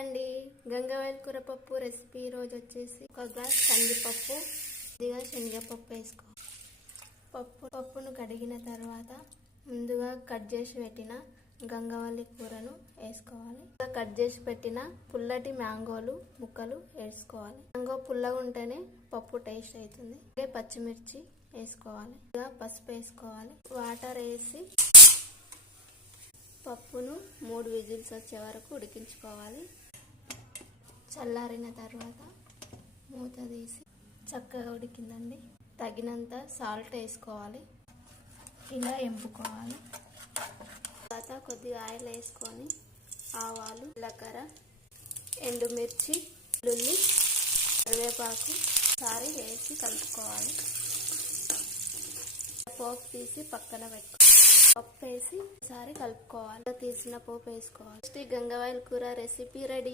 అండి, గంగవాయల కూర పప్పు రెసిపీ. రోజు వచ్చేసి ఒక గ్లాస్ కందిపప్పు, కొద్దిగా శనగపప్పు వేసుకోవాలి. పప్పును కడిగిన తర్వాత ముందుగా కట్ చేసి పెట్టిన గంగవాయల కూరను వేసుకోవాలి. కట్ చేసి పెట్టిన పుల్లటి మ్యాంగోలు ముక్కలు వేసుకోవాలి. మ్యాంగో పుల్లగా ఉంటేనే పప్పు టేస్ట్ అవుతుంది. అలాగే పచ్చిమిర్చి వేసుకోవాలి. పసుపు వేసుకోవాలి. వాటర్ వేసి పప్పును 3 విజిల్స్ వచ్చే వరకు ఉడికించుకోవాలి. చల్లారిన తర్వాత మూత తీసి చక్కగా ఉడికిందండి. తగినంత సాల్ట్ వేసుకోవాలి. ఇలా ఎంపుకోవాలి. తర్వాత కొద్దిగా ఆయిల్ వేసుకొని ఆవాలు, జీలకర్ర, ఎండుమిర్చి, వెల్లుల్లి, కరివేపాకు సారి వేసి కలుపుకోవాలి. పోపు తీసి పక్కన పెట్టుకోవాలి. పప్పు వేసి ఒకసారి కలుపుకోవాలి. తీసిన పోపు వేసుకోవాలి. గంగవాయల కూర రెసిపీ రెడీ.